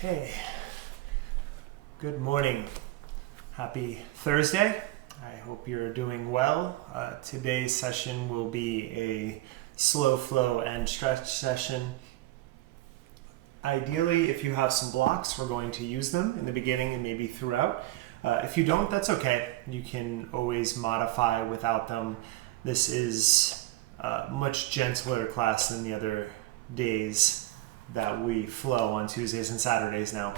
Okay, good morning. Happy Thursday. I hope you're doing well. Today's session will be a slow flow and stretch session. Ideally, if you have some blocks, we're going to use them in the beginning and maybe throughout. If you don't, that's okay. You can always modify without them. This is a much gentler class than the other days that we flow on Tuesdays and Saturdays now.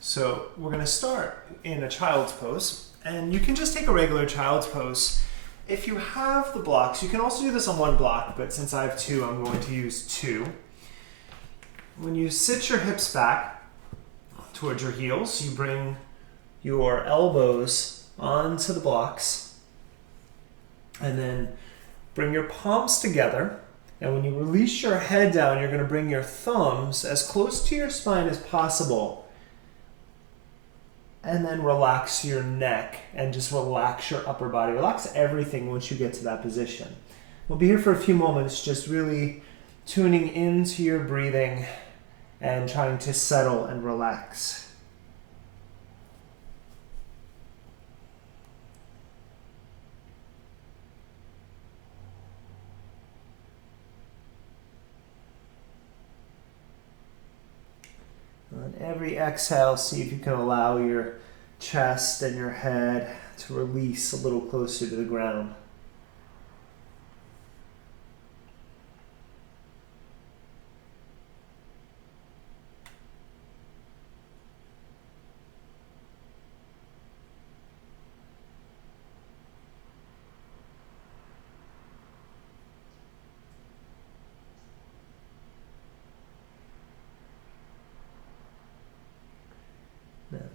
So we're going to start in a child's pose, and you can just take a regular child's pose. If you have the blocks, you can also do this on one block, but since I have two, I'm going to use two. When you sit your hips back towards your heels, you bring your elbows onto the blocks, and then bring your palms together. And when you release your head down, you're going to bring your thumbs as close to your spine as possible. And then relax your neck and just relax your upper body. Relax everything once you get to that position. We'll be here for a few moments, just really tuning into your breathing and trying to settle and relax. On every exhale, see if you can allow your chest and your head to release a little closer to the ground.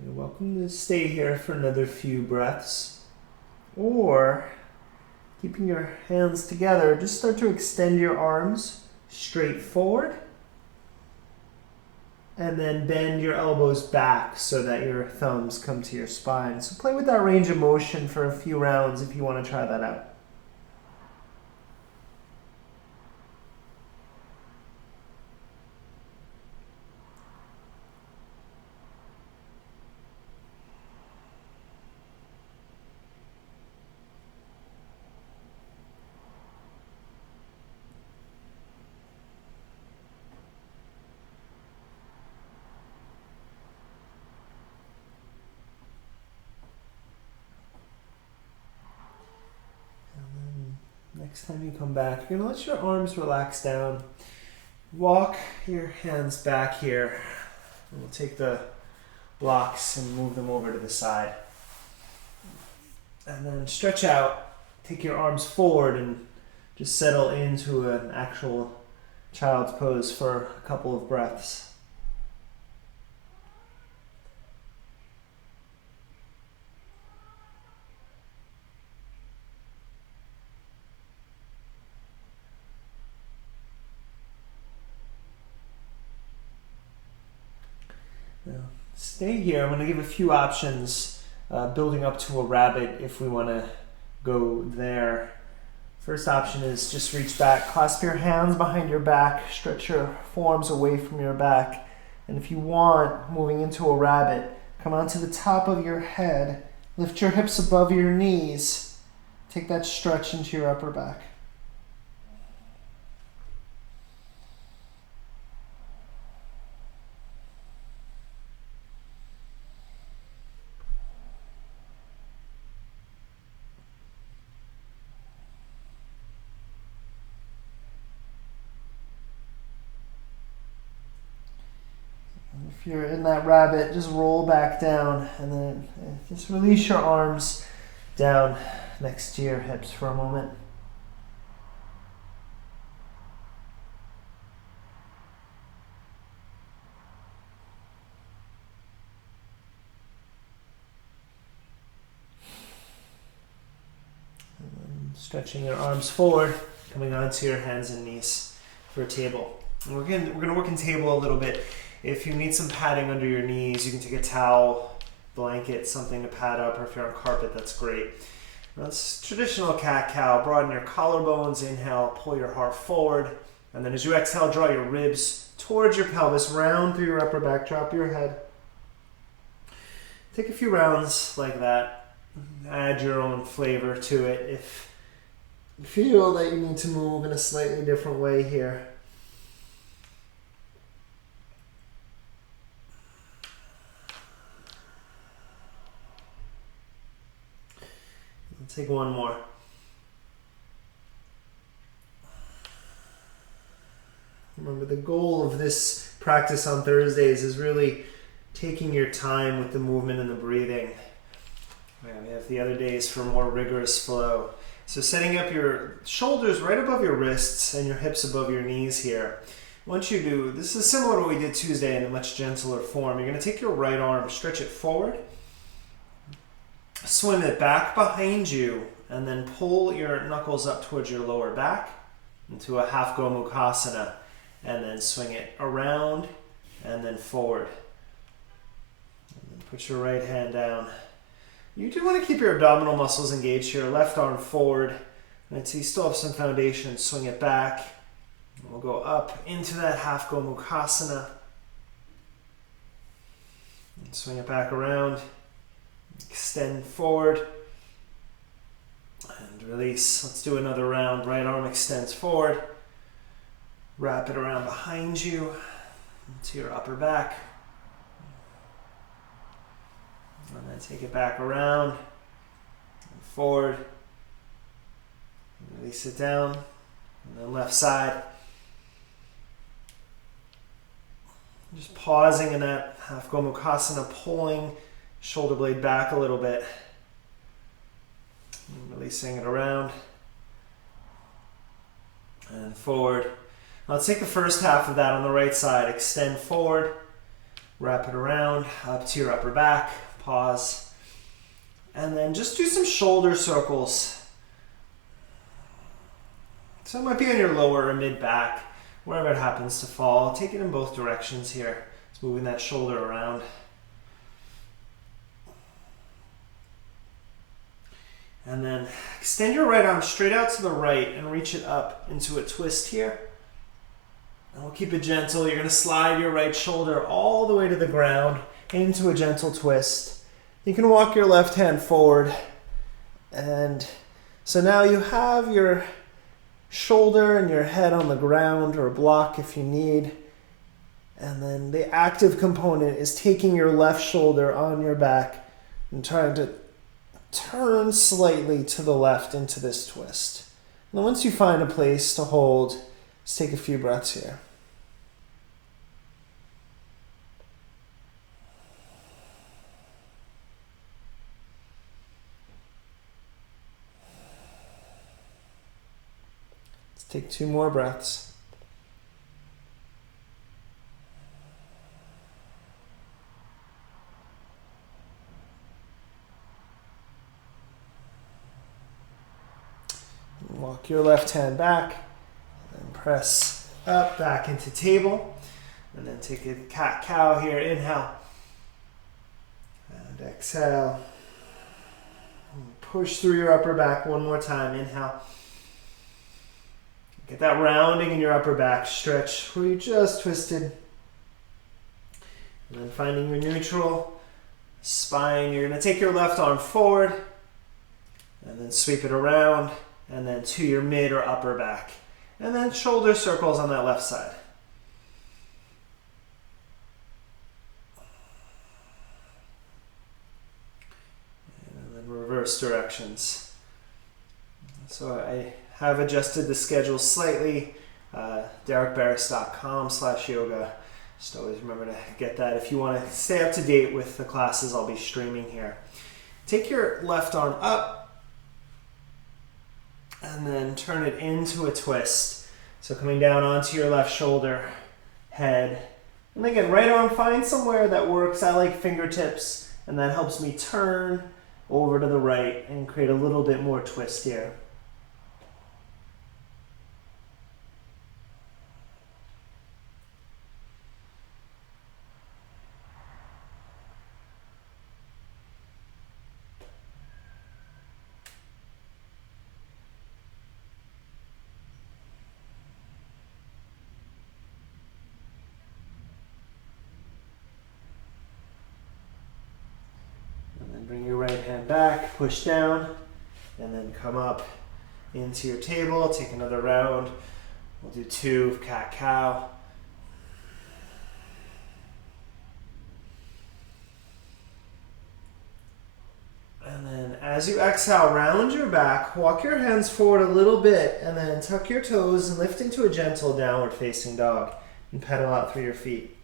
You're welcome to stay here for another few breaths, or keeping your hands together, just start to extend your arms straight forward and then bend your elbows back so that your thumbs come to your spine. So play with that range of motion for a few rounds if you want to try that out. Next time you come back, you're going to let your arms relax down. Walk your hands back here. And we'll take the blocks and move them over to the side. And then stretch out. Take your arms forward and just settle into an actual child's pose for a couple of breaths. Stay here. I'm going to give a few options, building up to a rabbit if we want to go there. First option is just reach back, clasp your hands behind your back, stretch your forearms away from your back. And if you want, moving into a rabbit, come onto the top of your head, lift your hips above your knees, take that stretch into your upper back. If you're in that rabbit, just roll back down and then just release your arms down next to your hips for a moment. And then stretching your arms forward, coming onto your hands and knees for a table. And we're going to work in table a little bit. If you need some padding under your knees, you can take a towel, blanket, something to pad up, or if you're on carpet, that's great. That's traditional cat-cow. Broaden your collarbones, inhale, pull your heart forward, And then as you exhale, draw your ribs towards your pelvis, round through your upper back, drop your head. Take a few rounds like that. Add your own flavor to it if you feel that you need to move in a slightly different way here. Take one more. Remember, the goal of this practice on Thursdays is really taking your time with the movement and the breathing. We have the other days for more rigorous flow. So setting up your shoulders right above your wrists and your hips above your knees here. Once you do, this is similar to what we did Tuesday in a much gentler form. You're going to take your right arm, stretch it forward, swim it back behind you, and then pull your knuckles up towards your lower back into a half Gomukhasana, and then swing it around and then forward. And then put your right hand down. You do want to keep your abdominal muscles engaged here. Left arm forward. And so you still have some foundation. Swing it back. And we'll go up into that half Gomukhasana. And swing it back around. Extend forward. And release. Let's do another round. Right arm extends forward. Wrap it around behind you to your upper back. And then take it back around and forward. And release it down. And then left side. Just pausing in that half Gomukhasana, pulling shoulder blade back a little bit. And releasing it around. And forward. Now let's take the first half of that on the right side. Extend forward. Wrap it around up to your upper back. Pause. And then just do some shoulder circles. So it might be on your lower or mid back, wherever it happens to fall. Take it in both directions here. It's moving that shoulder around. And then extend your right arm straight out to the right and reach it up into a twist here. And we'll keep it gentle. You're going to slide your right shoulder all the way to the ground into a gentle twist. You can walk your left hand forward. And so now you have your shoulder and your head on the ground, or a block if you need. And then the active component is taking your left shoulder on your back and trying to turn slightly to the left into this twist. And once you find a place to hold, let's take a few breaths here. Take 2 more breaths. Walk your left hand back, and then press up, back into table, and then take a cat-cow here. Inhale, and exhale. Push through your upper back one more time. Inhale. Get that rounding in your upper back. Stretch where you just twisted. And then finding your neutral spine. You're going to take your left arm forward and then sweep it around and then to your mid or upper back. And then shoulder circles on that left side. And then reverse directions. So I have adjusted the schedule slightly. DerekBarris.com/yoga. Just always remember to get that if you want to stay up to date with the classes I'll be streaming here. Take your left arm up and then turn it into a twist. So coming down onto your left shoulder, head. And again, right arm, find somewhere that works. I like fingertips, and that helps me turn over to the right and create a little bit more twist here. and back, push down, and then come up into your table. Take another round. We'll do 2 of cat-cow. And then as you exhale, round your back, walk your hands forward a little bit, and then tuck your toes and lift into a gentle downward facing dog and pedal out through your feet.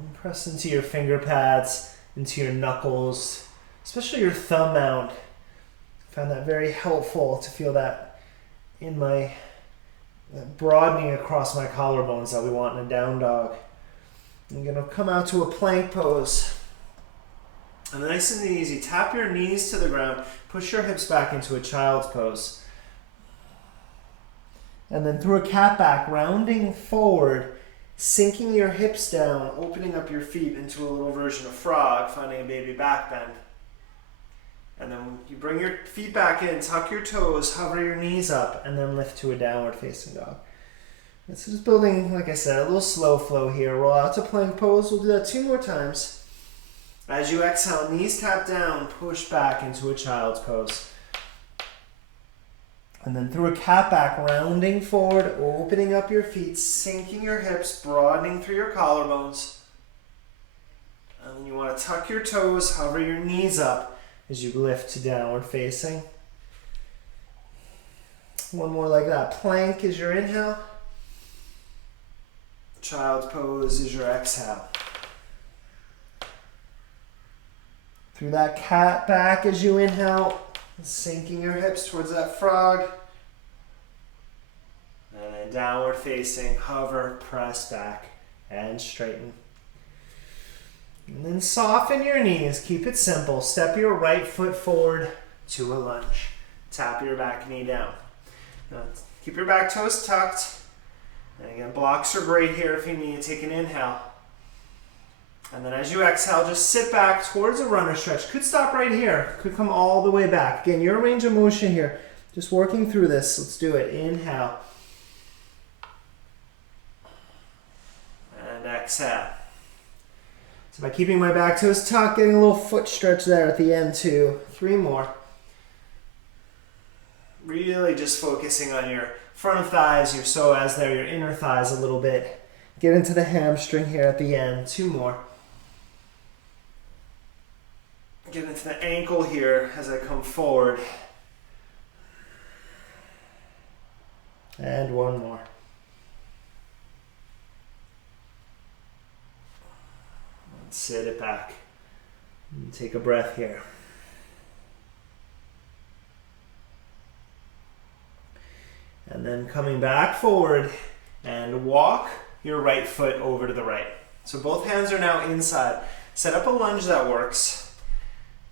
And press into your finger pads, into your knuckles, especially your thumb mount. I found that very helpful to feel that in my broadening across my collarbones that we want in a down dog. I'm going to come out to a plank pose. And nice and easy, tap your knees to the ground, push your hips back into a child's pose. And then through a cat back, rounding forward, sinking your hips down, opening up your feet into a little version of frog, finding a baby back bend. And then you bring your feet back in, tuck your toes, hover your knees up, and then lift to a downward facing dog. This is building, like I said, a little slow flow here. Roll out to plank pose. We'll do that 2 more times. As you exhale, knees tap down, push back into a child's pose. And then through a cat back, rounding forward, opening up your feet, sinking your hips, broadening through your collarbones. And then you want to tuck your toes, hover your knees up as you lift to downward facing. 1 more like that. Plank is your inhale. Child's pose is your exhale. Through that cat back as you inhale, sinking your hips towards that frog. And then downward facing, hover, press back, and straighten. And then soften your knees. Keep it simple. Step your right foot forward to a lunge. Tap your back knee down. Now, keep your back toes tucked. And again, blocks are great here if you need to take an inhale. And then as you exhale, just sit back towards a runner stretch. Could stop right here. Could come all the way back. Again, your range of motion here. Just working through this. Let's do it. Inhale. And exhale. So by keeping my back toes tucked, getting a little foot stretch there at the end too. 3 more. Really just focusing on your front of thighs, your psoas there, your inner thighs a little bit. Get into the hamstring here at the end. 2 more. Get into the ankle here as I come forward. And 1 more. Sit it back. And take a breath here. And then coming back forward and walk your right foot over to the right. So both hands are now inside. Set up a lunge that works.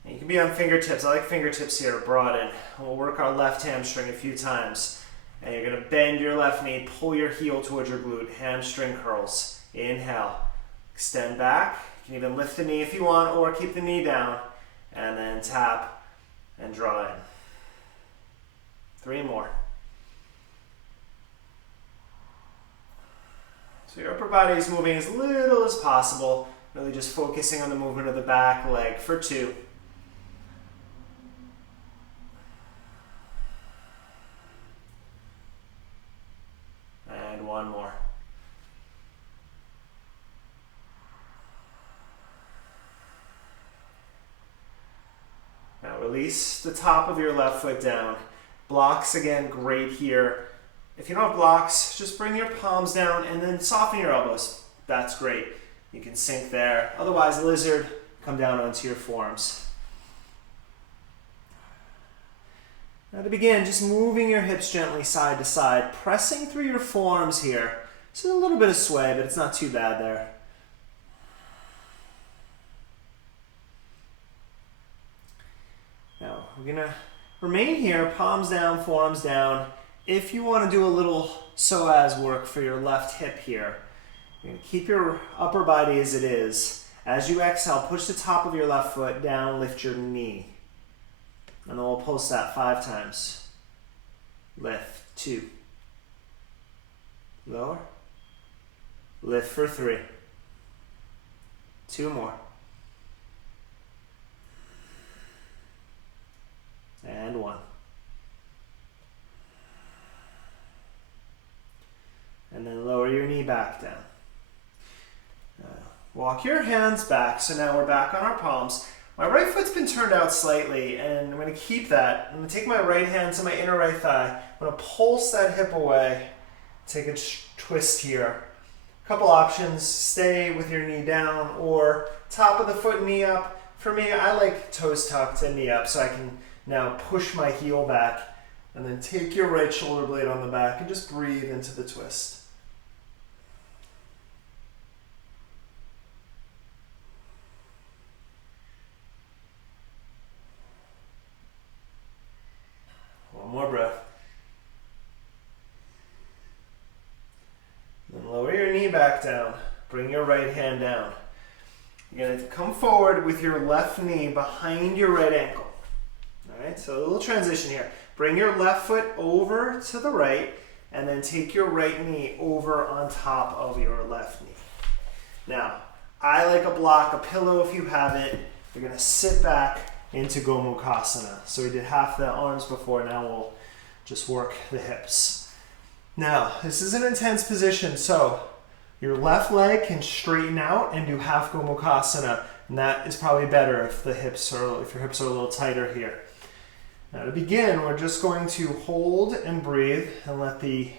And you can be on fingertips. I like fingertips here, broaden. And we'll work our left hamstring a few times. And you're going to bend your left knee, pull your heel towards your glute, hamstring curls. Inhale, extend back. You can even lift the knee if you want, or keep the knee down, and then tap and draw in. 3 more. So your upper body is moving as little as possible, really just focusing on the movement of the back leg for 2. And 1 more. Now release the top of your left foot down. Blocks again, great here. If you don't have blocks, just bring your palms down and then soften your elbows. That's great. You can sink there. Otherwise, lizard, come down onto your forearms. Now to begin, just moving your hips gently side to side, pressing through your forearms here. So a little bit of sway, but it's not too bad there. Now, we're gonna remain here, palms down, forearms down. If you want to do a little psoas work for your left hip here, you're gonna keep your upper body as it is. As you exhale, push the top of your left foot down, lift your knee. And then we'll pulse that 5 times. Lift, 2. Lower, Lift for 3. 2 more. And 1. And then lower your knee back down. Walk your hands back. So now we're back on our palms. My right foot's been turned out slightly, and I'm going to keep that. I'm going to take my right hand to my inner right thigh. I'm going to pulse that hip away. Take a twist here. A couple options. Stay with your knee down or top of the foot, knee up. For me, I like toes tucked and knee up, so I can now push my heel back and then take your right shoulder blade on the back and just breathe into the twist. One more breath. Then lower your knee back down. Bring your right hand down. You're going to come forward with your left knee behind your right ankle. All right, so a little transition here. Bring your left foot over to the right and then take your right knee over on top of your left knee. Now, I like a block, a pillow if you have it. You're going to sit back into Gomukhasana. So we did half the arms before, now we'll just work the hips. Now, this is an intense position, so your left leg can straighten out and do half Gomukhasana, and that is probably better if your hips are a little tighter here. Now to begin, we're just going to hold and breathe and let the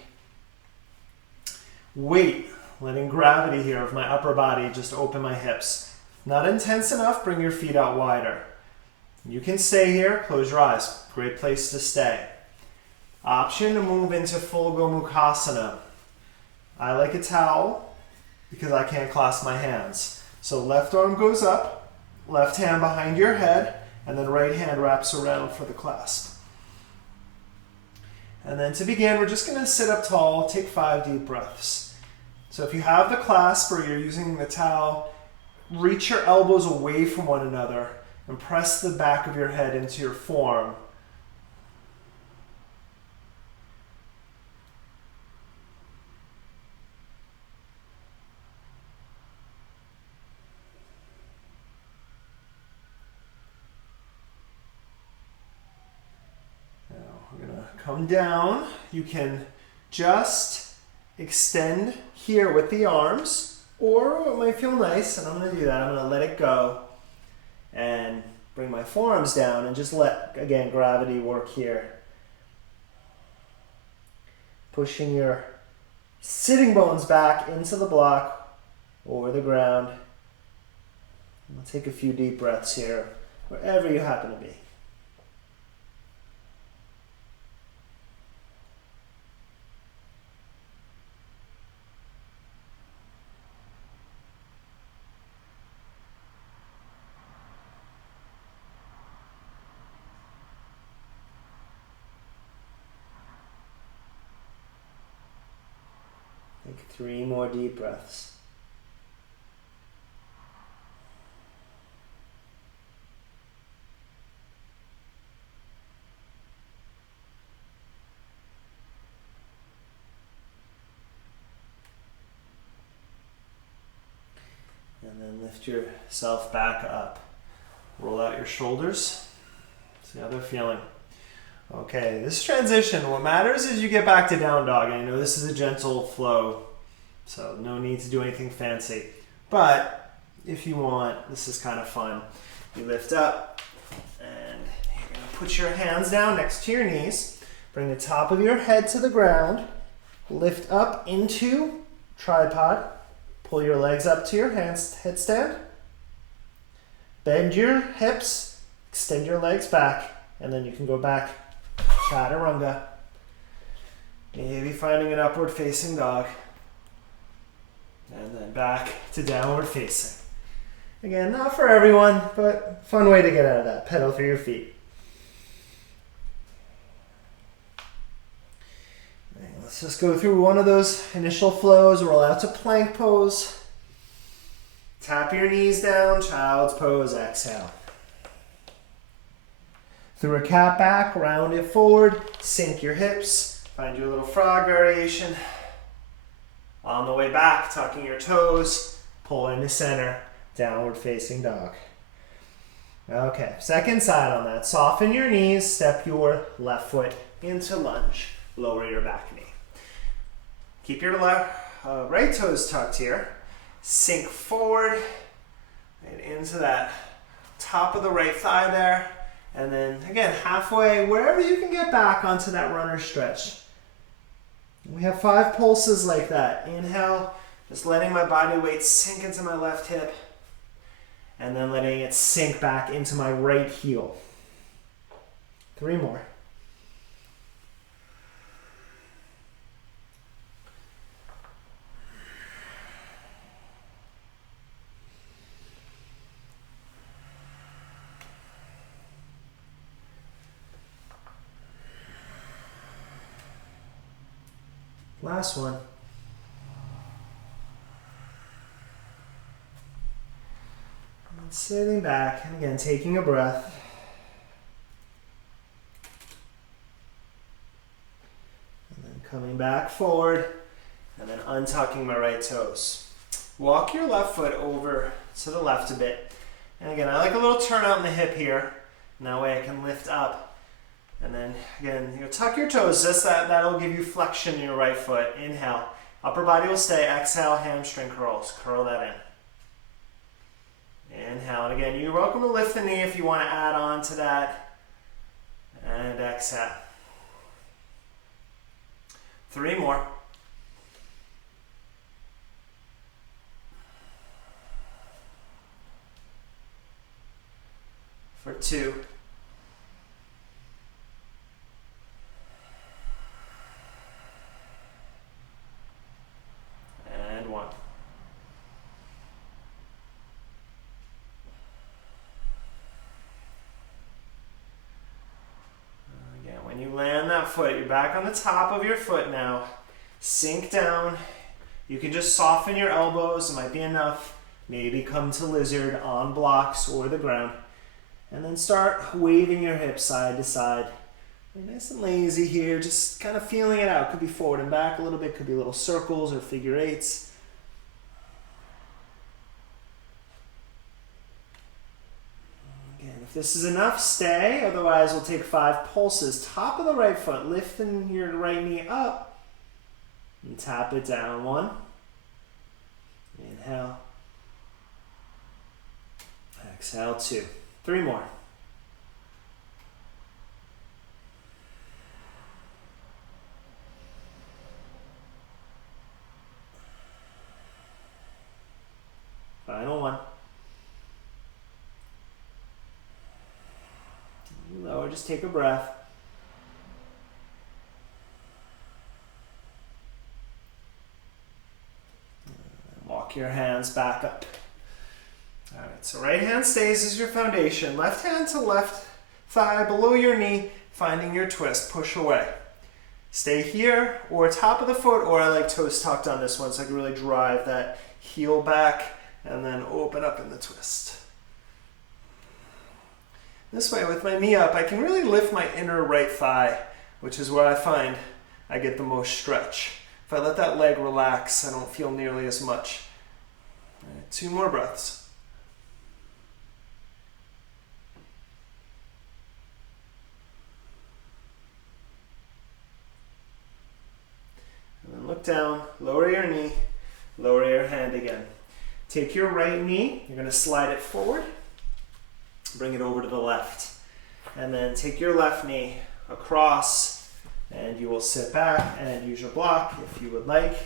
weight, letting gravity here of my upper body just open my hips. Not intense enough, bring your feet out wider. You can stay here, close your eyes. Great place to stay. Option to move into full Gomukhasana. I like a towel because I can't clasp my hands. So left arm goes up, left hand behind your head, and then right hand wraps around for the clasp. And then to begin, we're just going to sit up tall, take 5 deep breaths. So if you have the clasp or you're using the towel, reach your elbows away from one another and press the back of your head into your form. Now we're going to come down. You can just extend here with the arms, or it might feel nice, and I'm going to do that. I'm going to let it go and bring my forearms down and just let, again, gravity work here. Pushing your sitting bones back into the block or the ground. We'll take a few deep breaths here, wherever you happen to be. Take 3 more deep breaths. And then lift yourself back up. Roll out your shoulders. See how they're feeling. Okay, this transition, what matters is you get back to down dog. I know this is a gentle flow, so no need to do anything fancy. But if you want, this is kind of fun. You lift up and you're going to put your hands down next to your knees. Bring the top of your head to the ground. Lift up into tripod. Pull your legs up to your headstand. Bend your hips, extend your legs back, and then you can go back. Chaturanga. Maybe finding an upward facing dog. And then back to downward facing. Again, not for everyone, but fun way to get out of that. Pedal through your feet. And let's just go through one of those initial flows. Roll out to plank pose. Tap your knees down, child's pose, exhale. Through a cat back, round it forward, sink your hips, find your little frog variation. On the way back, tucking your toes, pull into center, downward facing dog. Okay, second side on that. Soften your knees, step your left foot into lunge. Lower your back knee. Keep your right toes tucked here. Sink forward and into that top of the right thigh there. And then again, halfway, wherever you can get back onto that runner stretch. We have 5 pulses like that. Inhale, just letting my body weight sink into my left hip. And then letting it sink back into my right heel. 3 more. Last one. And sitting back, and again, taking a breath. And then coming back forward, and then untucking my right toes. Walk your left foot over to the left a bit. And again, I like a little turn out in the hip here. And that way I can lift up. And then again, tuck your toes, just that'll give you flexion in your right foot. Inhale, upper body will stay. Exhale, hamstring curls, curl that in. Inhale, and again, you're welcome to lift the knee if you want to add on to that. And exhale. 3 more. For 2. When you land that foot, you're back on the top of your foot now. Sink down. You can just soften your elbows. It might be enough. Maybe come to lizard on blocks or the ground. And then start waving your hips side to side. You're nice and lazy here, just kind of feeling it out. Could be forward and back a little bit. Could be little circles or figure eights. If this is enough, stay. Otherwise, we'll take 5 pulses. Top of the right foot, lifting your right knee up. And tap it down. 1. Inhale. Exhale, 2. 3 more. Final 1. Lower, just take a breath. Walk your hands back up. All right, so right hand stays as your foundation. Left hand to left thigh below your knee, finding your twist. Push away. Stay here or top of the foot, or I like toes tucked on this one so I can really drive that heel back and then open up in the twist. This way, with my knee up, I can really lift my inner right thigh, which is where I find I get the most stretch. If I let that leg relax, I don't feel nearly as much. All right, 2 more breaths. And then look down, lower your knee, lower your hand again. Take your right knee, you're going to slide it forward. Bring it over to the left. And then take your left knee across and you will sit back and use your block if you would like.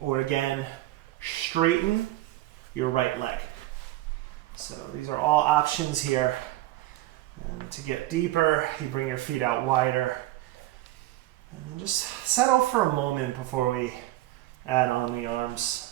Or again, straighten your right leg. So these are all options here. And to get deeper, you bring your feet out wider. And then just settle for a moment before we add on the arms.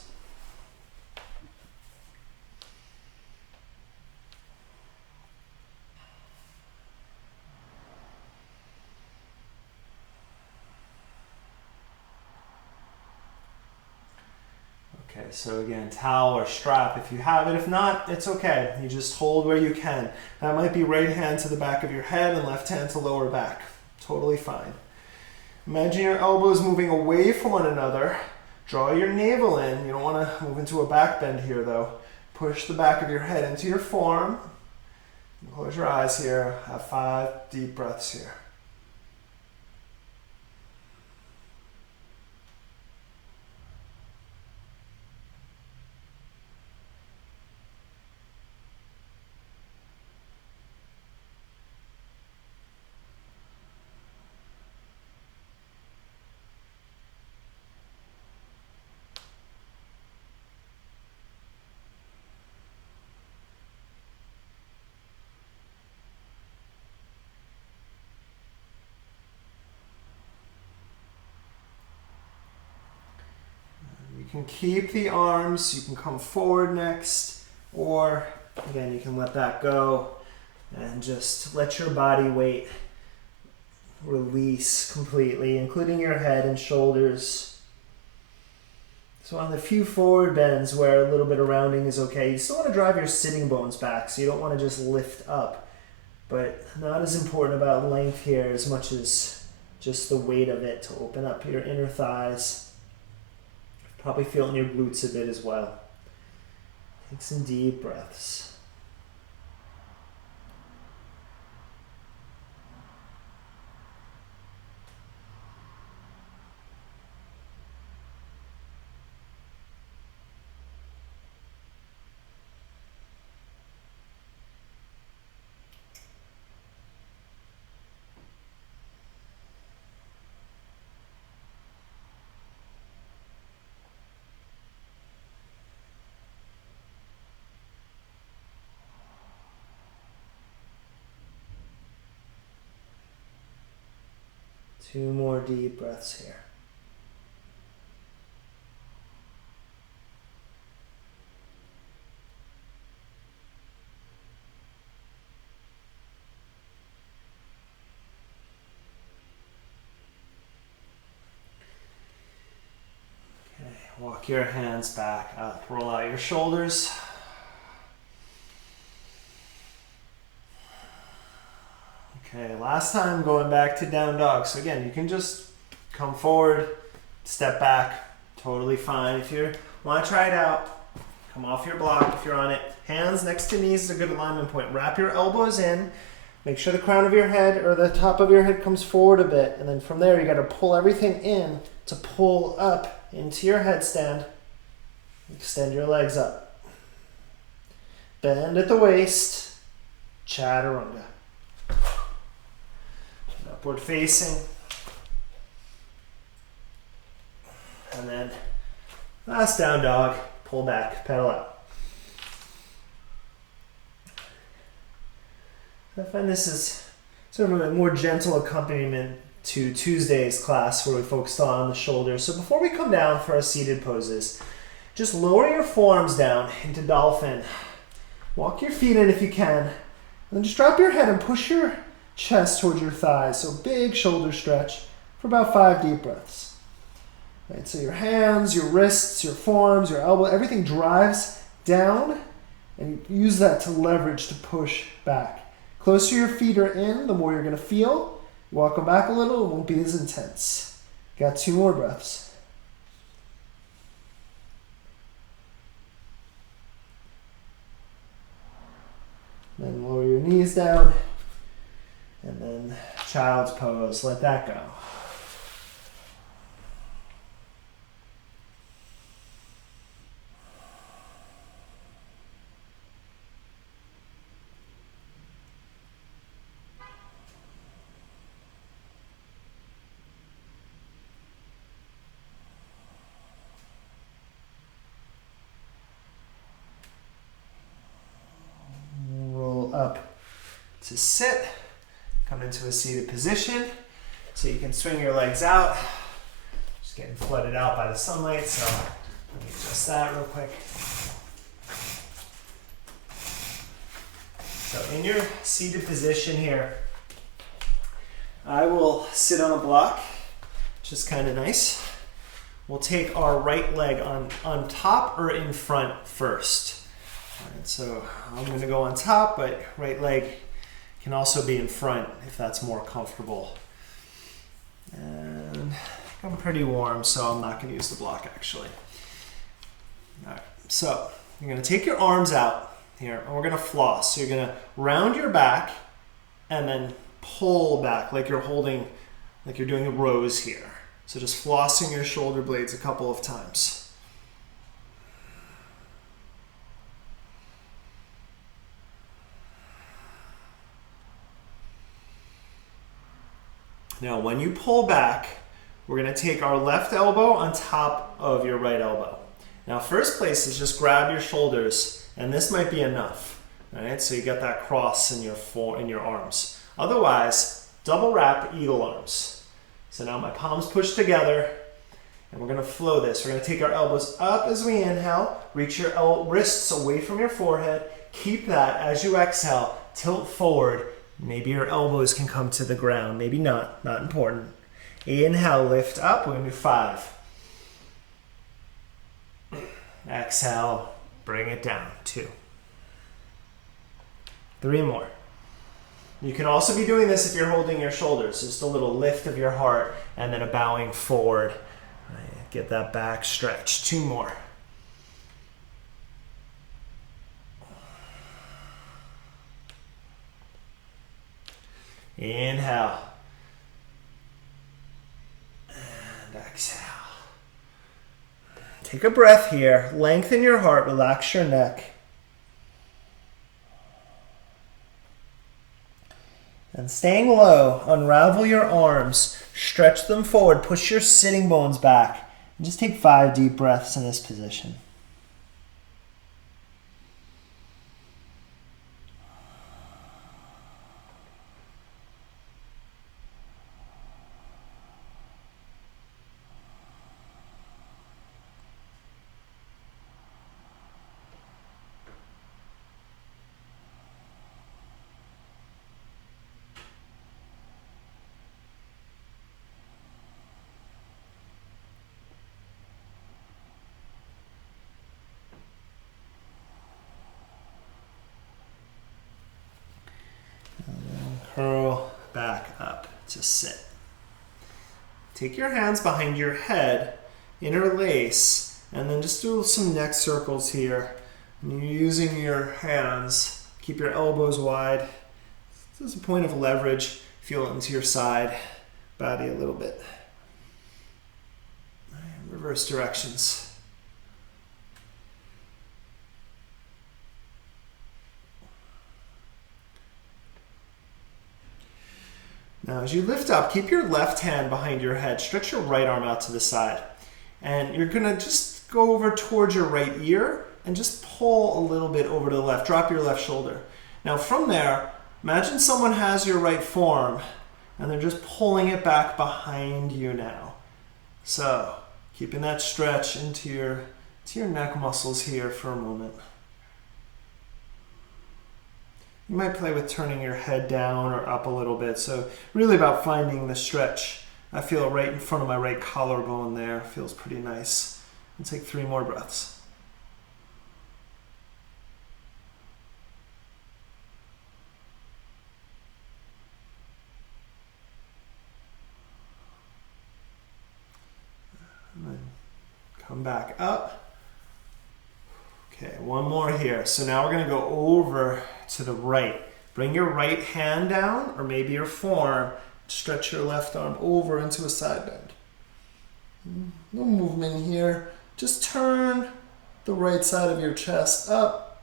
Okay, so again, towel or strap if you have it. If not, it's okay. You just hold where you can. That might be right hand to the back of your head and left hand to lower back. Totally fine. Imagine your elbows moving away from one another. Draw your navel in. You don't want to move into a back bend here though. Push the back of your head into your forearm. Close your eyes here. Have 5 deep breaths here. You can keep the arms, you can come forward next, or again, you can let that go and just let your body weight release completely, including your head and shoulders. So on the few forward bends where a little bit of rounding is okay, you still want to drive your sitting bones back, so you don't want to just lift up. But not as important about length here as much as just the weight of it to open up your inner thighs. Probably feeling your glutes a bit as well. Take some deep breaths. Two more deep breaths here. Okay, walk your hands back up, roll out your shoulders. Okay, last time going back to down dog. So again, you can just come forward, step back, totally fine. If you want to try it out, come off your block if you're on it. Hands next to knees is a good alignment point. Wrap your elbows in. Make sure the crown of your head or the top of your head comes forward a bit. And then from there, you got to pull everything in to pull up into your headstand. Extend your legs up. Bend at the waist. Chaturanga. Upward facing. And then last down dog, pull back, pedal out. I find this is sort of a more gentle accompaniment to Tuesday's class where we focused on the shoulders. So before we come down for our seated poses, just lower your forearms down into dolphin. Walk your feet in if you can. And then just drop your head and push your chest towards your thighs. So big shoulder stretch for about 5 deep breaths. Right, so your hands, your wrists, your forearms, your elbow, everything drives down, and you use that to leverage to push back. Closer your feet are in, the more you're going to feel. Walk them back a little, it won't be as intense. Got 2 more breaths. Then lower your knees down. And then child's pose, let that go. Roll up to sit. Come into a seated position so you can swing your legs out. Just getting flooded out by the sunlight, so let me adjust that real quick. So in your seated position here, I will sit on a block, which is kind of nice. We'll take our right leg on top or in front first. All right, so I'm going to go on top, but right leg can also be in front if that's more comfortable. And I'm pretty warm, so I'm not going to use the block actually. All right, so you're going to take your arms out here, and we're going to floss. So you're going to round your back and then pull back like you're holding, like you're doing a rose here. So just flossing your shoulder blades a couple of times. Now, when you pull back, we're going to take our left elbow on top of your right elbow. Now, first place is just grab your shoulders, and this might be enough. All right, so you got that cross in your arms. Otherwise, double wrap eagle arms. So now my palms push together, and we're going to flow this. We're going to take our elbows up as we inhale, reach your wrists away from your forehead. Keep that as you exhale, tilt forward. Maybe your elbows can come to the ground, maybe not important. Inhale, lift up, we're going to do 5. Exhale, bring it down, 2. 3 more. You can also be doing this if you're holding your shoulders, just a little lift of your heart and then a bowing forward. Get that back stretch, 2 more. Inhale. And exhale. Take a breath here. Lengthen your heart. Relax your neck. And staying low, unravel your arms. Stretch them forward. Push your sitting bones back. And just take 5 deep breaths in this position. Curl back up to sit. Take your hands behind your head, interlace, and then just do some neck circles here. And you're using your hands. Keep your elbows wide. This is a point of leverage. Feel it into your side body a little bit. Reverse directions. Now, as you lift up, keep your left hand behind your head. Stretch your right arm out to the side. And you're going to just go over towards your right ear and just pull a little bit over to the left. Drop your left shoulder. Now, from there, imagine someone has your right forearm and they're just pulling it back behind you now. So, keeping that stretch into your neck muscles here for a moment. You might play with turning your head down or up a little bit. So really about finding the stretch. I feel it right in front of my right collarbone there. Feels pretty nice. And take 3 more breaths. And then come back up. Okay, 1 more here. So now we're going to go over to the right. Bring your right hand down, or maybe your forearm. Stretch your left arm over into a side bend. No movement here. Just turn the right side of your chest up.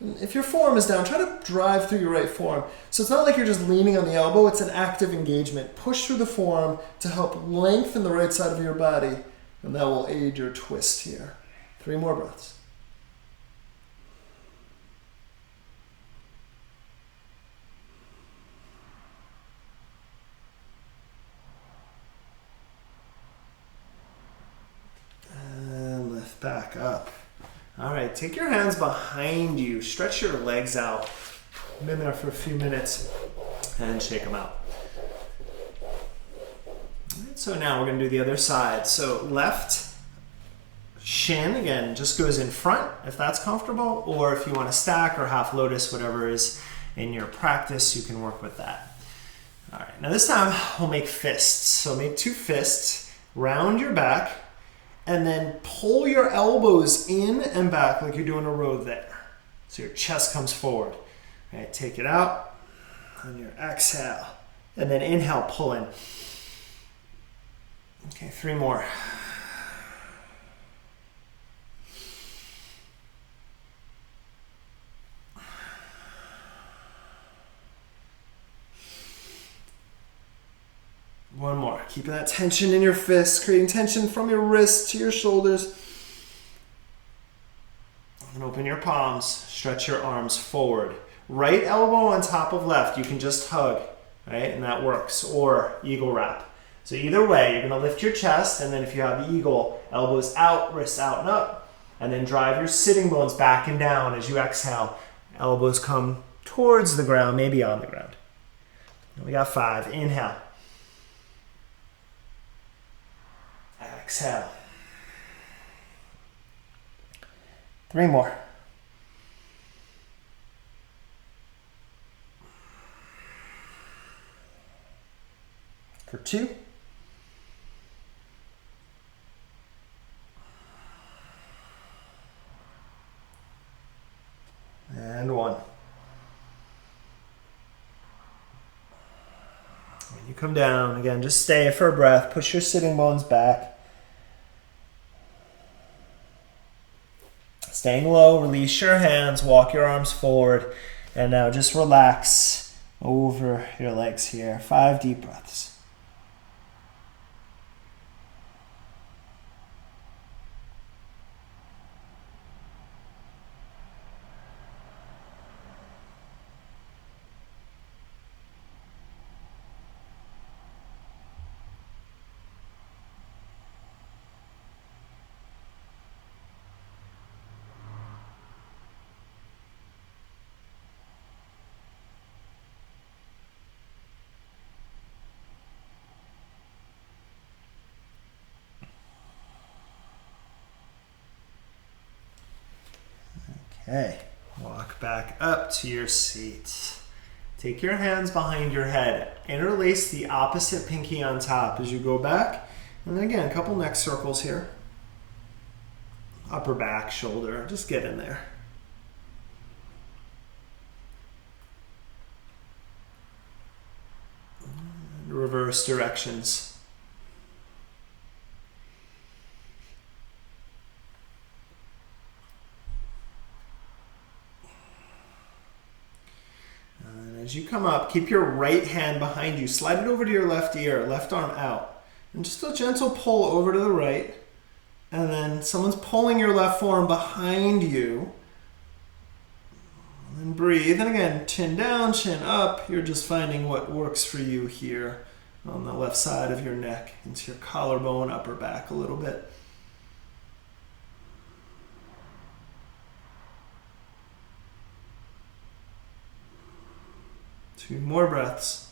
And if your forearm is down, try to drive through your right forearm. So it's not like you're just leaning on the elbow, it's an active engagement. Push through the forearm to help lengthen the right side of your body, and that will aid your twist here. 3 more breaths. Back up. All right, take your hands behind you. Stretch your legs out. Been there for a few minutes and shake them out. All right, so now we're going to do the other side. So left shin, again, just goes in front if that's comfortable, or if you want to stack or half lotus, whatever is in your practice, you can work with that. All right, now this time we'll make fists. So make 2 fists. Round your back, and then pull your elbows in and back like you're doing a row there. So your chest comes forward. All right, take it out on your exhale. And then inhale, pull in. Okay, 3 more. One more. Keeping that tension in your fists, creating tension from your wrists to your shoulders. And open your palms. Stretch your arms forward. Right elbow on top of left. You can just hug, right? And that works. Or eagle wrap. So either way, you're going to lift your chest, and then if you have the eagle, elbows out, wrists out and up. And then drive your sitting bones back and down as you exhale. Elbows come towards the ground, maybe on the ground. We got 5. Inhale. Exhale. 3 more. For 2. And 1. When you come down, again, just stay for a breath. Push your sitting bones back. Staying low, release your hands, walk your arms forward, and now just relax over your legs here. 5 deep breaths. Okay, walk back up to your seat. Take your hands behind your head. Interlace the opposite pinky on top as you go back. And then again, a couple neck circles here. Upper back, shoulder, just get in there. And reverse directions. As you come up, keep your right hand behind you. Slide it over to your left ear, left arm out. And just a gentle pull over to the right. And then someone's pulling your left forearm behind you. And breathe. And again, chin down, chin up. You're just finding what works for you here on the left side of your neck, into your collarbone, upper back a little bit. Two more breaths.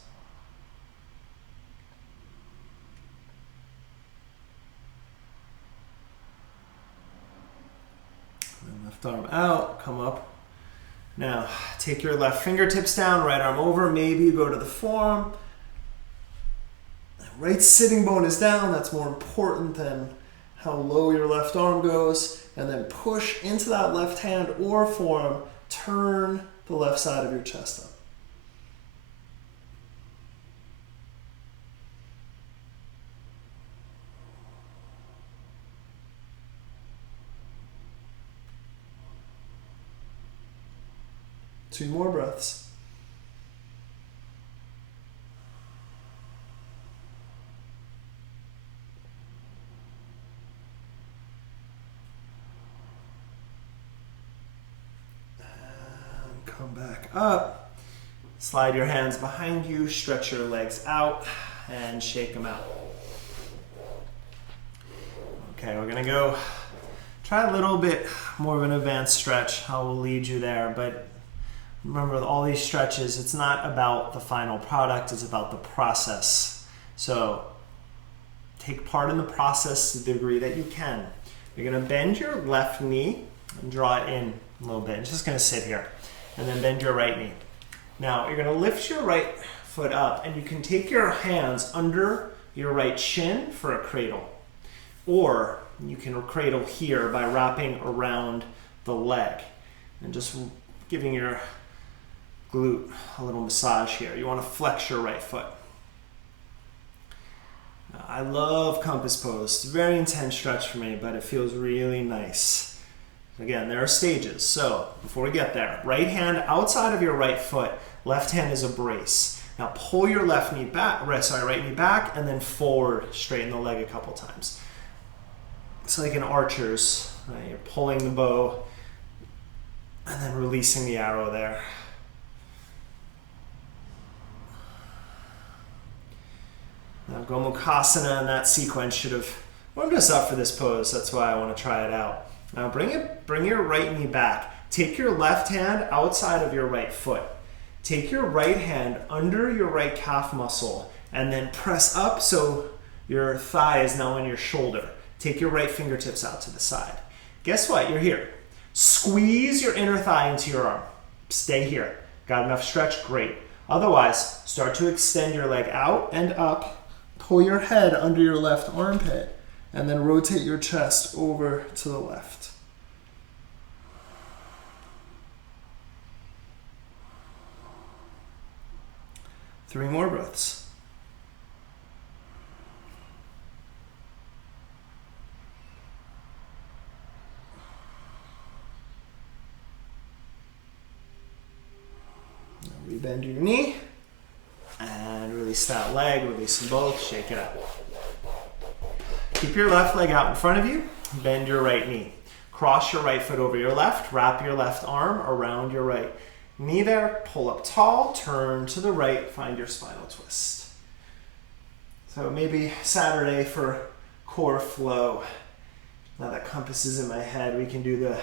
And left arm out, come up. Now, take your left fingertips down, right arm over. Maybe you go to the forearm. Right sitting bone is down. That's more important than how low your left arm goes. And then push into that left hand or forearm. Turn the left side of your chest up. Two more breaths. And come back up. Slide your hands behind you, stretch your legs out, and shake them out. Okay, we're gonna go try a little bit more of an advanced stretch. I will lead you there, but remember, with all these stretches, it's not about the final product, it's about the process. So take part in the process to the degree that you can. You're gonna bend your left knee and draw it in a little bit. It's just gonna sit here. And then bend your right knee. Now, you're gonna lift your right foot up, and you can take your hands under your right shin for a cradle. Or you can cradle here by wrapping around the leg and just giving your glute a little massage here. You want to flex your right foot. I love compass pose. It's a very intense stretch for me, but it feels really nice. Again, there are stages. So before we get there, right hand outside of your right foot, left hand is a brace. Now pull your right knee back, and then forward, straighten the leg a couple times. It's like in archers, right? You're pulling the bow and then releasing the arrow there. Now Gomukhasana in that sequence should have warmed us up for this pose. That's why I want to try it out. Now bring your right knee back. Take your left hand outside of your right foot. Take your right hand under your right calf muscle and then press up so your thigh is now on your shoulder. Take your right fingertips out to the side. Guess what? You're here. Squeeze your inner thigh into your arm. Stay here. Got enough stretch? Great. Otherwise, start to extend your leg out and up. Pull your head under your left armpit and then rotate your chest over to the left. Three more breaths. Now rebend your knee. And release that leg, release them both, shake it out. Keep your left leg out in front of you, bend your right knee. Cross your right foot over your left, wrap your left arm around your right knee there, pull up tall, turn to the right, find your spinal twist. So maybe Saturday for core flow. Now that compass is in my head, we can do the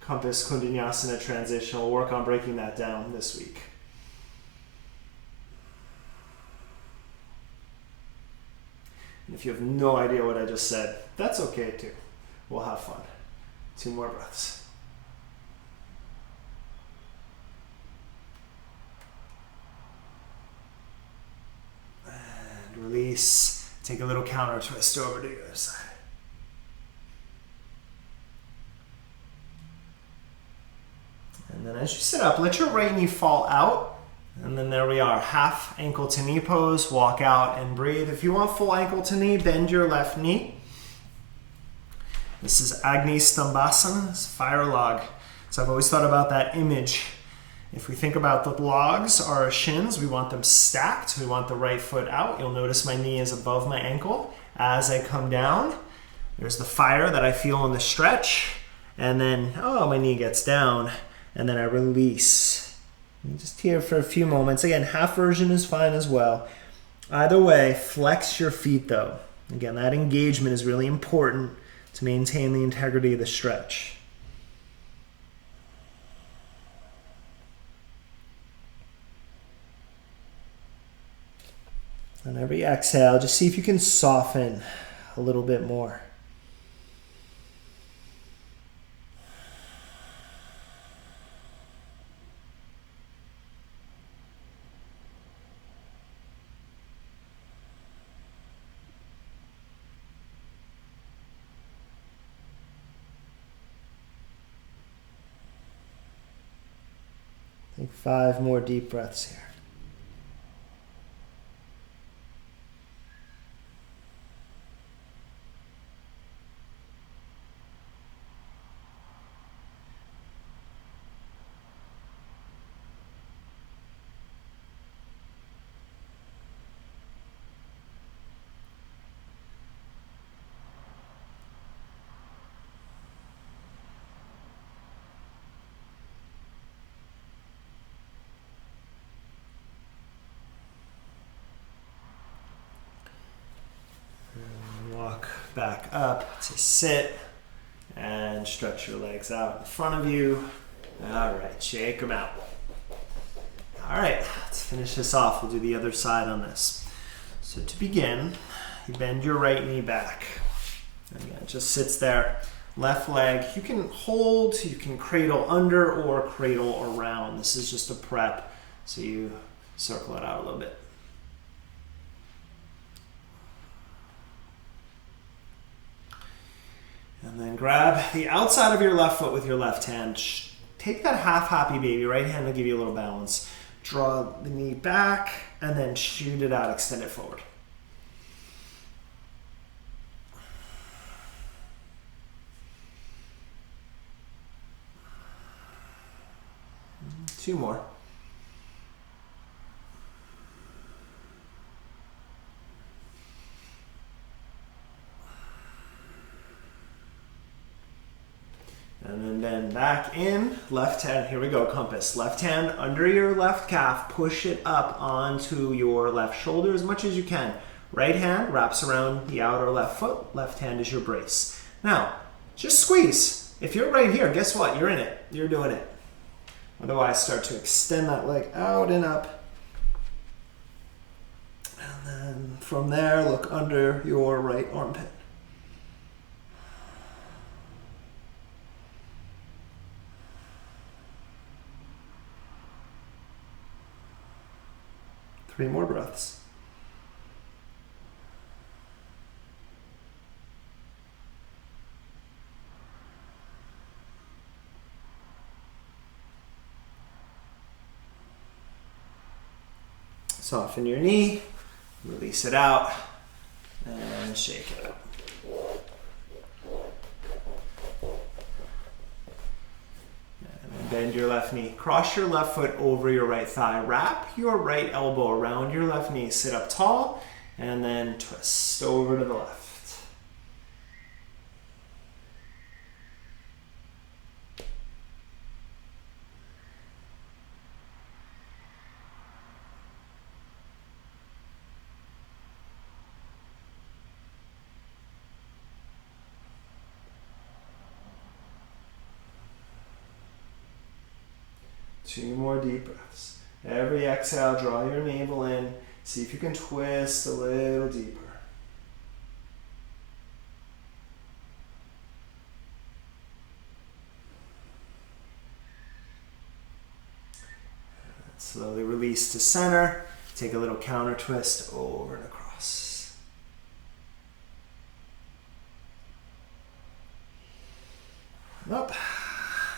compass Kundalini transition. We'll work on breaking that down this week. If you have no idea what I just said, that's okay too. We'll have fun. 2 more breaths. And release. Take a little counter twist over to the other side. And then as you sit up, let your right knee fall out. And then there we are, half ankle to knee pose, walk out and breathe. If you want full ankle to knee, bend your left knee. This is Agni Stambhasana, it's fire log. So I've always thought about that image. If we think about the logs, our shins, we want them stacked. We want the right foot out. You'll notice my knee is above my ankle. As I come down, there's the fire that I feel in the stretch. And then, my knee gets down. And then I release. Just here for a few moments. Again, half version is fine as well. Either way, flex your feet though. Again, that engagement is really important to maintain the integrity of the stretch. On every exhale, just see if you can soften a little bit more. Take 5 more deep breaths here. Back up to sit and stretch your legs out in front of you. All right, shake them out. All right, let's finish this off. We'll do the other side on this. So to begin, you bend your right knee back. Again, it just sits there. Left leg, you can hold, you can cradle under or cradle around. This is just a prep, so you circle it out a little bit. And then grab the outside of your left foot with your left hand. Take that half happy baby. Right hand will give you a little balance. Draw the knee back and then shoot it out, extend it forward. Two more. And then bend back in, left hand, here we go, compass. Left hand under your left calf, push it up onto your left shoulder as much as you can. Right hand wraps around the outer left foot, left hand is your brace. Now, just squeeze. If you're right here, guess what? You're in it, you're doing it. Otherwise, start to extend that leg out and up. And then from there, look under your right armpit. Three more breaths. Soften your knee, release it out, and shake it up. And bend your left knee. Cross your left foot over your right thigh. Wrap your right elbow around your left knee. Sit up tall, and then twist over to the left. 2 more deep breaths. Every exhale, draw your navel in. See if you can twist a little deeper. Slowly release to center. Take a little counter twist over and across. Up.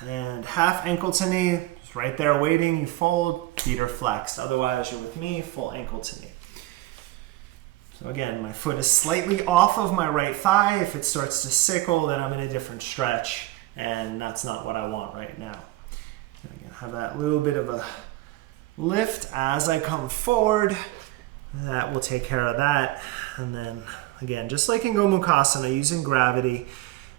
And half ankle to knee. Just right there waiting. You fold. Feet are flexed. Otherwise, you're with me. Full ankle to knee. So again, my foot is slightly off of my right thigh. If it starts to sickle, then I'm in a different stretch. And that's not what I want right now. Again, have that little bit of a lift as I come forward. That will take care of that. And then again, just like in Gomukhasana, using gravity,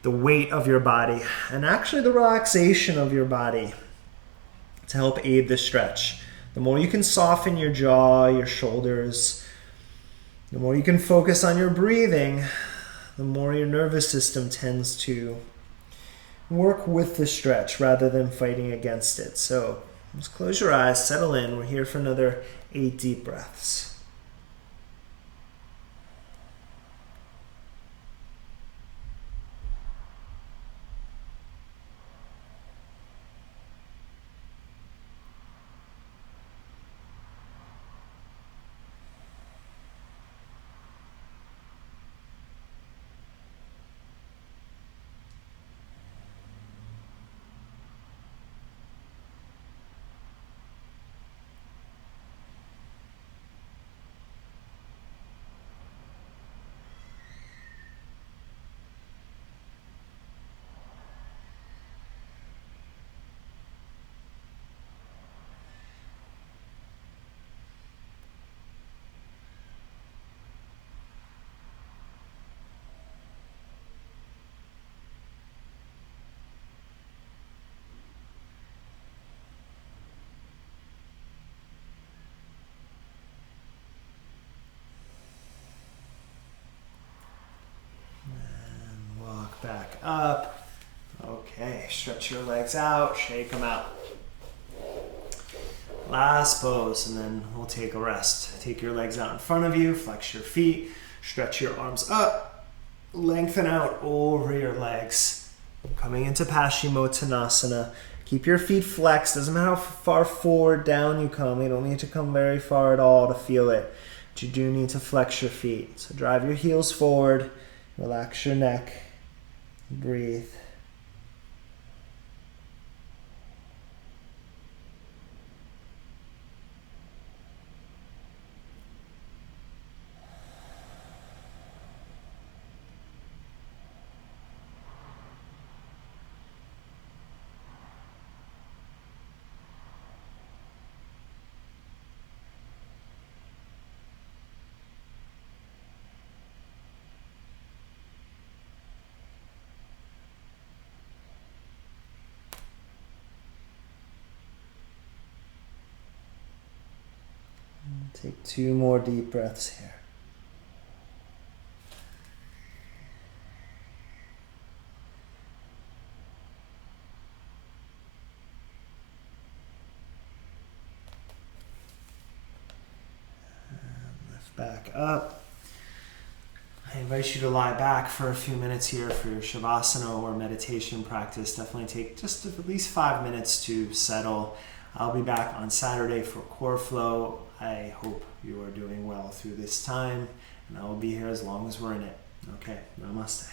the weight of your body, and actually the relaxation of your body to help aid the stretch. The more you can soften your jaw, your shoulders, the more you can focus on your breathing, the more your nervous system tends to work with the stretch rather than fighting against it. So just close your eyes, settle in. We're here for another 8 deep breaths. Back up. Okay, stretch your legs out, shake them out. Last pose, and then we'll take a rest. Take your legs out in front of you, flex your feet, stretch your arms up, lengthen out over your legs. Coming into Paschimottanasana. Keep your feet flexed. Doesn't matter how far forward, down you come. You don't need to come very far at all to feel it. But you do need to flex your feet. So drive your heels forward, relax your neck. Breathe. Take 2 more deep breaths here. And lift back up. I invite you to lie back for a few minutes here for your Shavasana or meditation practice. Definitely take just at least 5 minutes to settle. I'll be back on Saturday for Core Flow. I hope you are doing well through this time, and I will be here as long as we're in it. Okay, namaste.